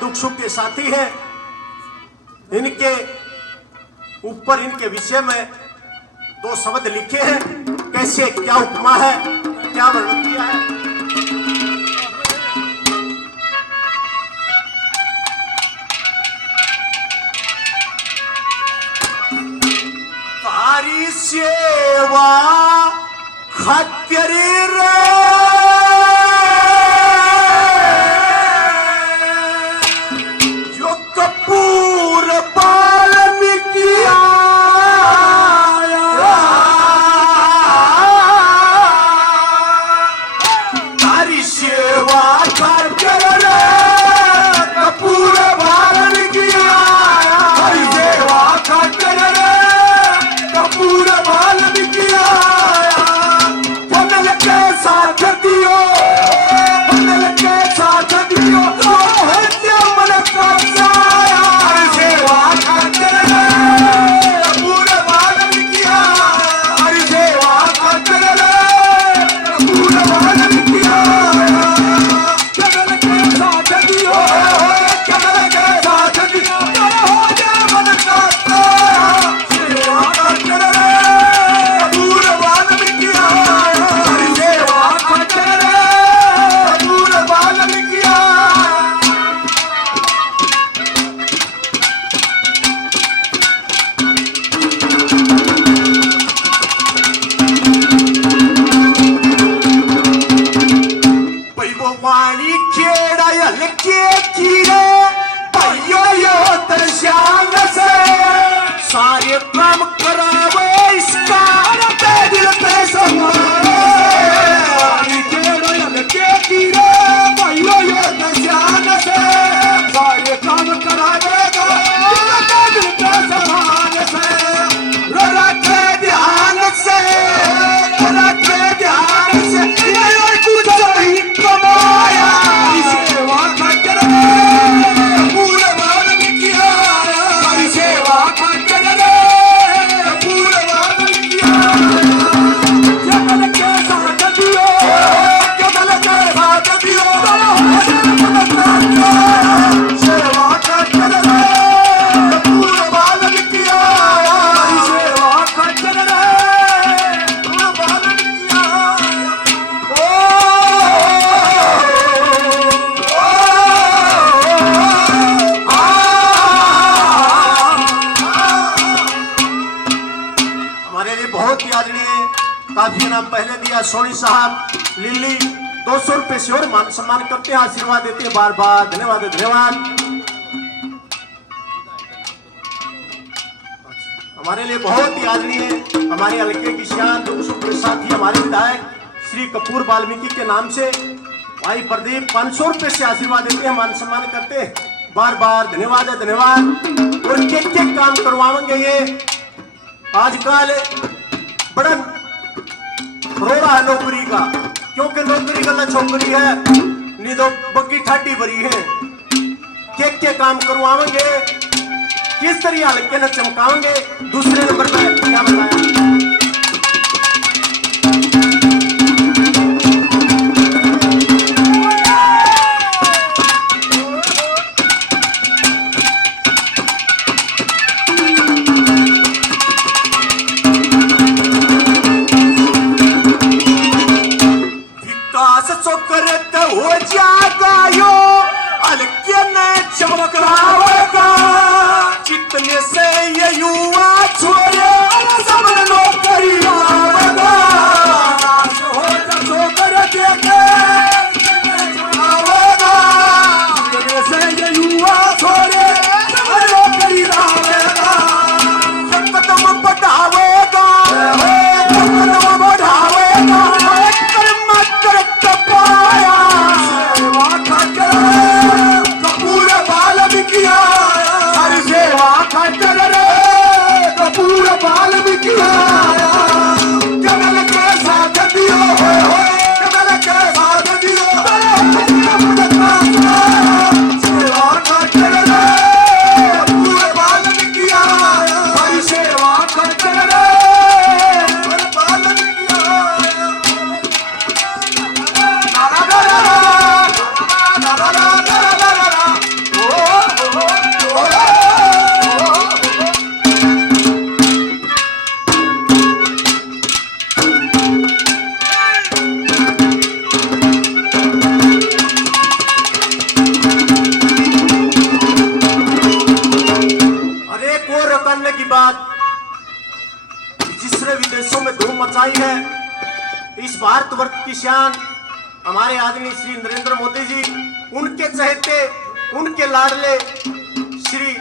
दुख सुख के साथी हैं, इनके ऊपर इनके विषय में दो शब्द लिखे हैं। कैसे, क्या उपमा है, क्या वर्णन किया है। तारी सेवा खातिर रे जो कपूर वाल्मीकि तारी सेवा खातिर रे कपूर वाल्मीकि तारी सेवा खातिर रे कपूर वाल्मीकि बनल के साथ दियो, बनल के साथ दियो तो हत्या मन का साया सेवा खातिर रे कपूर वाल्मीकि हरि सेवा खातिर रे कपूर वाल्मीकि बनल के साथ दियो, बनल के साथ दियो तो हत्या मन का साया सेवा खातिर रे कपूर वाल्मीकि हरि सेवा खातिर रे कपूर वाल्मीकि। वाणी खेड़ा के कीरे भाइयों यो दर्शान से सारे काम करावे इसका ते दिल पे समारे। वाणी खेड़ा के कीरे भाइयों यो दर्शान से सारे काम करावेगा दिल पे समान से। रखे ध्यान से, रखे ध्यान से ये कुछ नहीं कमाया सेवा खातिर रे कपूर वाल्मीकि हरि सेवा खातिर रे कपूर वाल्मीकि। जगल के साथ दियो, जगल के साथ दियो सेवा खातिर रे कपूर वाल्मीकि हरि सेवा खातिर रे कपूर वाल्मीकि। हमारे लिए बहुत ही आदरणीय, काफी नाम पहले दिया, सोनी साहब लिल्ली 200 रुपए से और मान सम्मान करते हैं, आशीर्वाद देते हैं, बार बार धन्यवाद धन्यवाद। हमारे लिए बहुत ही आदरणीय, हमारे हल्के की शान दुख सुख के साथी हमारे विधायक श्री कपूर वाल्मीकि के नाम से भाई प्रदीप 500 रुपए से आशीर्वाद देते हैं, मान सम्मान करते हैं, बार बार धन्यवाद है धन्यवाद। और क्या क्या काम करवाएंगे ये आजकल बड़ा रो रहा है नौकरी का, क्योंकि नौकरी का छोकरी है नहीं तो बग्गी ठाटी भरी है। क्या काम करवाएंगे, किस तरह हल्के न चमकाएंगे। दूसरे नंबर पर क्या बताया, चौकरत हो जाता यो हल्के ने चमक रहा चितने से ये युवा छोरे सब पहुंचाई है। इस भारतवर्ष की शान हमारे आदरणीय श्री नरेंद्र मोदी जी, उनके चहेते, उनके लाडले श्री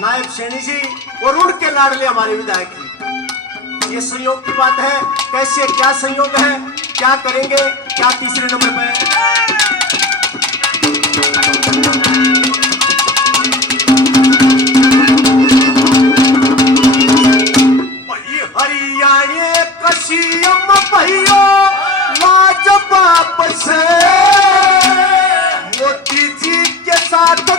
नायब सैनी जी और उनके लाडले हमारे विधायक जी। ये संयोग की बात है। कैसे, क्या संयोग है, क्या करेंगे, क्या तीसरे नंबर पे हरियाणे कशियम भैयो लाजवाब से मोदी जी के साथ